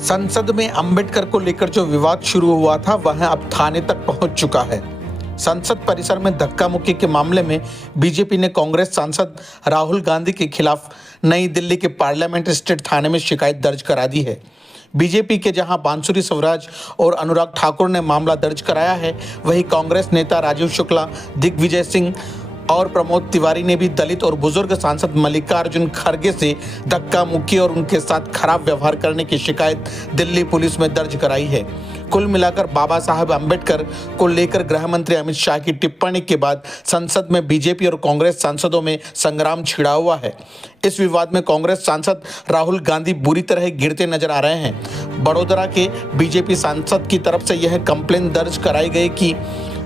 संसद में अंबेडकर को लेकर जो विवाद शुरू हुआ था वह अब थाने तक पहुंच चुका है। संसद परिसर में धक्का मुक्की के मामले में बीजेपी ने कांग्रेस सांसद राहुल गांधी के खिलाफ नई दिल्ली के पार्लियामेंट स्टेट थाने में शिकायत दर्ज करा दी है। बीजेपी के जहां बांसुरी स्वराज और अनुराग ठाकुर ने मामला दर्ज कराया है, वहीं कांग्रेस नेता राजीव शुक्ला, दिग्विजय सिंह और प्रमोद तिवारी ने भी दलित और बुजुर्ग सांसद मल्लिकार्जुन खड़गे से धक्का मुक्की और उनके साथ खराब व्यवहार करने की शिकायत दिल्ली पुलिस में दर्ज कराई है। कुल मिलाकर बाबा साहब अम्बेडकर को लेकर गृह मंत्री अमित शाह की टिप्पणी के बाद संसद में बीजेपी और कांग्रेस सांसदों में संग्राम छिड़ा हुआ है। इस विवाद में कांग्रेस सांसद राहुल गांधी बुरी तरह गिरते नजर आ रहे हैं। बड़ोदरा के बीजेपी सांसद की तरफ से यह कंप्लेंट दर्ज कराई गई कि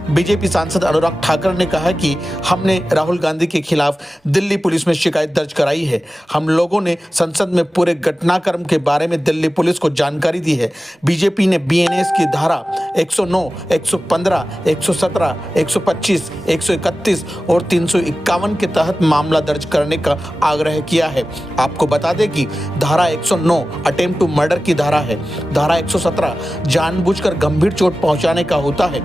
बीजेपी सांसद अनुराग ठाकुर ने कहा कि हमने राहुल गांधी के खिलाफ दिल्ली पुलिस में शिकायत दर्ज कराई है। हम लोगों ने संसद में पूरे घटनाक्रम के बारे में दिल्ली पुलिस को जानकारी दी है। बीजेपी ने बीएनएस की धारा 109, 115, 117, 125, 131 और 351 के तहत मामला दर्ज करने का आग्रह किया है। आपको बता दें कि धारा 109 अटेम्प्ट टू मर्डर की धारा है। धारा 117 जानबूझकर गंभीर चोट पहुंचाने का होता है।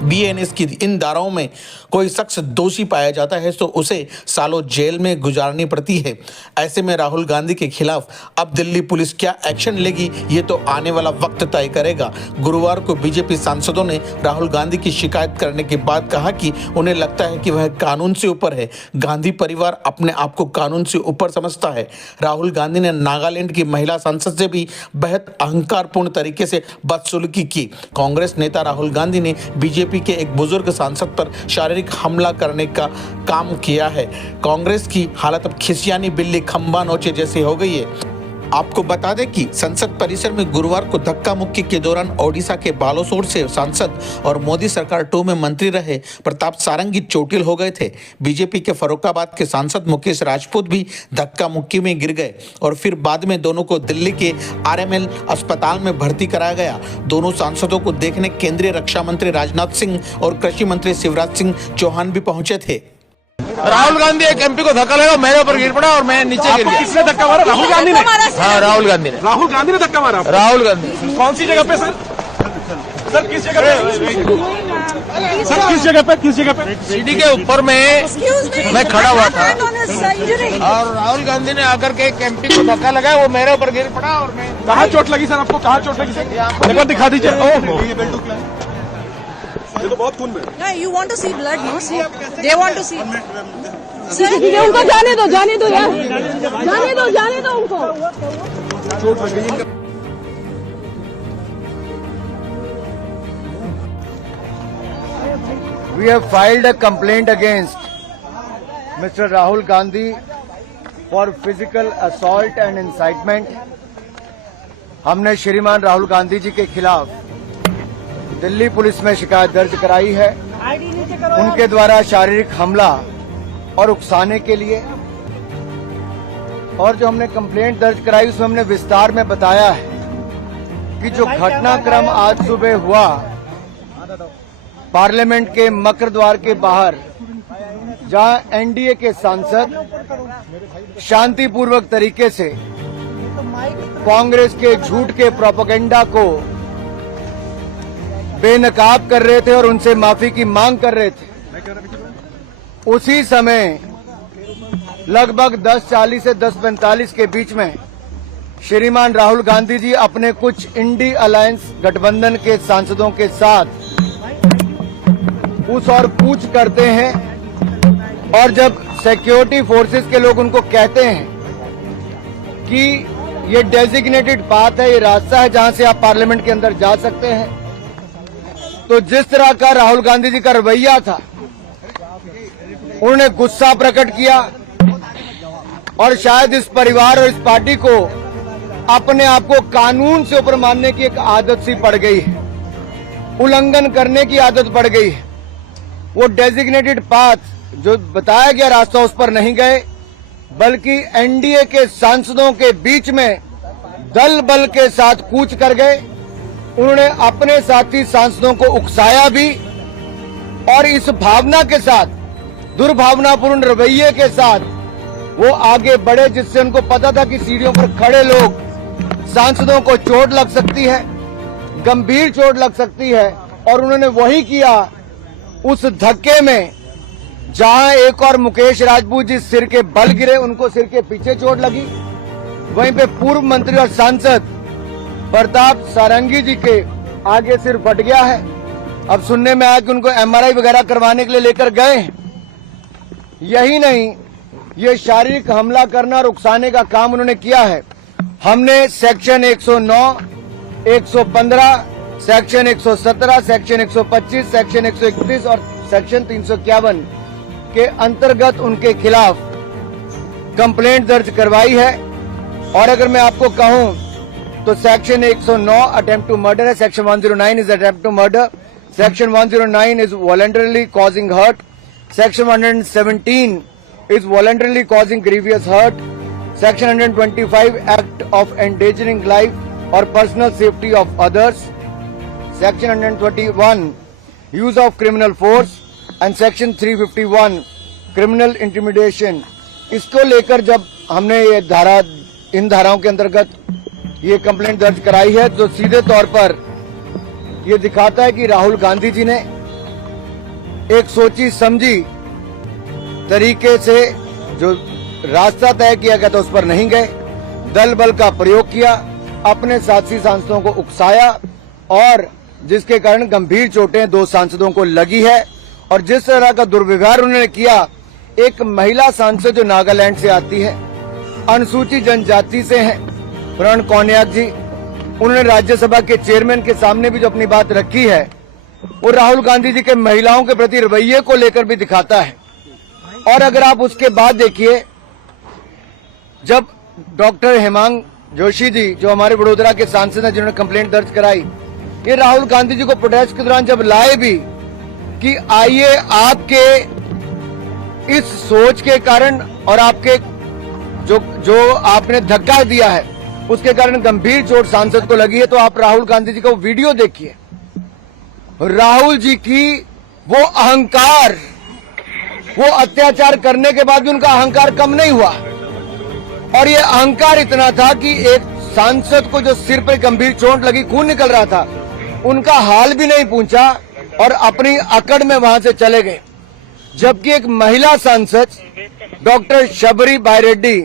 बीएनएस की इन धाराओं में कोई शख्स दोषी पाया जाता है तो उसे सालों जेल में गुजारनी पड़ती है। ऐसे में राहुल गांधी के खिलाफ अब दिल्ली पुलिस क्या एक्शन लेगी, ये तो आने वाला वक्त तय करेगा। गुरुवार को बीजेपी सांसदों ने राहुल गांधी की शिकायत करने के बाद कहा कि उन्हें लगता है कि वह कानून से ऊपर है। गांधी परिवार अपने आप को कानून से ऊपर समझता है। राहुल गांधी ने नागालैंड की महिला सांसद से भी बेहद अहंकारपूर्ण तरीके से बदसलूकी की। कांग्रेस नेता राहुल गांधी ने बीजेपी के एक बुजुर्ग सांसद पर शारीरिक हमला करने का काम किया है। कांग्रेस की हालत अब खिसियानी बिल्ली खंबा नोचे जैसी हो गई है। आपको बता दें कि संसद परिसर में गुरुवार को धक्का मुक्की के दौरान ओडिशा के बालासोर से सांसद और मोदी सरकार 2 में मंत्री रहे प्रताप सारंगी चोटिल हो गए थे। बीजेपी के फर्रुखाबाद के सांसद मुकेश राजपूत भी धक्का मुक्की में गिर गए और फिर बाद में दोनों को दिल्ली के आरएमएल अस्पताल में भर्ती कराया गया। दोनों सांसदों को देखने केंद्रीय रक्षा मंत्री राजनाथ सिंह और कृषि मंत्री शिवराज सिंह चौहान भी पहुंचे थे। राहुल गांधी एक एमपी को धक्का लगा, मेरे ऊपर गिर पड़ा और मैं नीचे गिर गया। किसने धक्का मारा? राहुल गांधी ने? हाँ, राहुल गांधी ने। राहुल गांधी ने धक्का मारा? राहुल गांधी। कौन सी जगह पे सर? सर किस जगह पे? सर किस जगह पे? किस जगह पे? सीढ़ी के ऊपर में मैं खड़ा हुआ था और राहुल गांधी ने आकर के एक एमपी को धक्का लगाया, वो मेरे ऊपर गिर पड़ा और मैं। कहाँ चोट लगी सर आपको? कहाँ चोट लगी सर? एक बार दिखा दीजिए। ये तो बहुत खून में। No, you want to see blood, no? See, they want to see. उनको जाने दो यार, जाने दो उनको। चोट लग गई। We have filed a complaint against Mr. Rahul Gandhi for physical assault and incitement. हमने श्रीमान राहुल गांधी जी के खिलाफ दिल्ली पुलिस में शिकायत दर्ज कराई है। उनके द्वारा शारीरिक हमला और उकसाने के लिए, और जो हमने कंप्लेंट दर्ज कराई उसमें हमने विस्तार में बताया है कि जो घटनाक्रम आज सुबह हुआ पार्लियामेंट के मकर द्वार के बाहर, जहां एनडीए के सांसद शांतिपूर्वक तरीके से कांग्रेस के झूठ के प्रोपेगेंडा को बेनकाब कर रहे थे और उनसे माफी की मांग कर रहे थे, उसी समय लगभग 10:40 से 10:45 के बीच में श्रीमान राहुल गांधी जी अपने कुछ इंडी अलायंस गठबंधन के सांसदों के साथ पूछ और पूछ करते हैं, और जब सिक्योरिटी फोर्सेस के लोग उनको कहते हैं कि ये डेजिग्नेटेड पाथ है, ये रास्ता है जहां से आप पार्लियामेंट के अंदर जा सकते हैं, तो जिस तरह का राहुल गांधी जी का रवैया था, उन्होंने गुस्सा प्रकट किया और शायद इस परिवार और इस पार्टी को अपने आप को कानून से ऊपर मानने की एक आदत सी पड़ गई है, उल्लंघन करने की आदत पड़ गई है। वो डेजिग्नेटेड पाथ जो बताया गया रास्ता उस पर नहीं गए, बल्कि एनडीए के सांसदों के बीच में दल बल के साथ कूच कर गए। उन्होंने अपने साथी सांसदों को उकसाया भी, और इस भावना के साथ, दुर्भावनापूर्ण रवैये के साथ वो आगे बढ़े, जिससे उनको पता था कि सीढ़ियों पर खड़े लोग सांसदों को चोट लग सकती है, गंभीर चोट लग सकती है। और उन्होंने वही किया। उस धक्के में जहां एक और मुकेश राजपूत जी सिर के बल गिरे, उनको सिर के पीछे चोट लगी, वहीं पे पूर्व मंत्री और सांसद प्रताप सारंगी जी के आगे सिर फट गया है। अब सुनने में आया कि उनको एमआरआई वगैरह करवाने के लिए लेकर गए हैं। यही नहीं, ये शारीरिक हमला करना और उकसाने का काम उन्होंने किया है। हमने सेक्शन 109, 115, सेक्शन 117, सेक्शन 125, सेक्शन 131 और सेक्शन 351 के अंतर्गत उनके खिलाफ कंप्लेंट दर्ज करवाई है। और अगर मैं आपको कहूं तो सेक्शन 109 अटेम्प्ट टू मर्डर है, section 109 is attempt to murder, section 109 is voluntarily causing hurt, section 117 is voluntarily causing grievous hurt, section 125 act of endangering life or personal safety of others, section 121 use of criminal force and section 351 criminal intimidation। इसको लेकर जब हमने ये इन धाराओं के अंतर्गत ये complaint दर्ज कराई है तो सीधे तौर पर ये दिखाता है कि राहुल गांधी जी ने एक सोची समझी तरीके से जो रास्ता तय किया गया था उस पर नहीं गए, दल बल का प्रयोग किया, अपने साथी सांसदों को उकसाया और जिसके कारण गंभीर चोटें 2 सांसदों को लगी है। और जिस तरह का दुर्व्यवहार उन्होंने किया, एक महिला सांसद जो नागालैंड से आती है, अनुसूचित जनजाति से हैं, प्रण कौनियाक जी, उन्होंने राज्यसभा के चेयरमैन के सामने भी जो अपनी बात रखी है वो राहुल गांधी जी के महिलाओं के प्रति रवैये को लेकर भी दिखाता है। और अगर आप उसके बाद देखिए, जब डॉक्टर हेमांग जोशी जी जो हमारे वडोदरा के सांसद हैं जिन्होंने कंप्लेंट दर्ज कराई, ये राहुल गांधी जी को प्रोटेस्ट के दौरान जब लाए भी कि आइए आपके इस सोच के कारण और आपके जो आपने धक्का दिया है उसके कारण गंभीर चोट सांसद को लगी है, तो आप राहुल गांधी जी का वीडियो देखिए। राहुल जी की वो अहंकार, वो अत्याचार करने के बाद भी उनका अहंकार कम नहीं हुआ। और ये अहंकार इतना था कि एक सांसद को जो सिर पे गंभीर चोट लगी, खून निकल रहा था, उनका हाल भी नहीं पूछा और अपनी अकड़ में वहां से चले गए। जबकि एक महिला सांसद डॉक्टर शबरी बायरेड्डी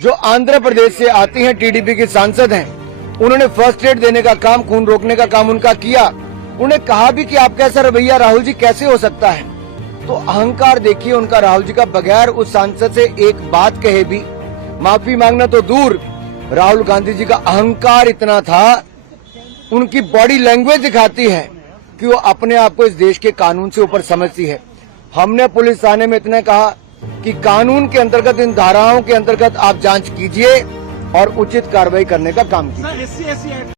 जो आंध्र प्रदेश से आती हैं, टीडीपी की सांसद हैं, उन्होंने फर्स्ट एड देने का काम, खून रोकने का काम उनका किया। उन्हें कहा भी कि आपका ऐसा रवैया राहुल जी कैसे हो सकता है। तो अहंकार देखिए उनका राहुल जी का, बगैर उस सांसद से एक बात कहे भी, माफी मांगना तो दूर, राहुल गांधी जी का अहंकार इतना था, उनकी बॉडी लैंग्वेज दिखाती है कि वो अपने आप को इस देश के कानून से ऊपर समझती है। हमने पुलिस थाने में इतने कहा कि कानून के अंतर्गत, इन धाराओं के अंतर्गत आप जांच कीजिए और उचित कार्रवाई करने का काम कीजिए।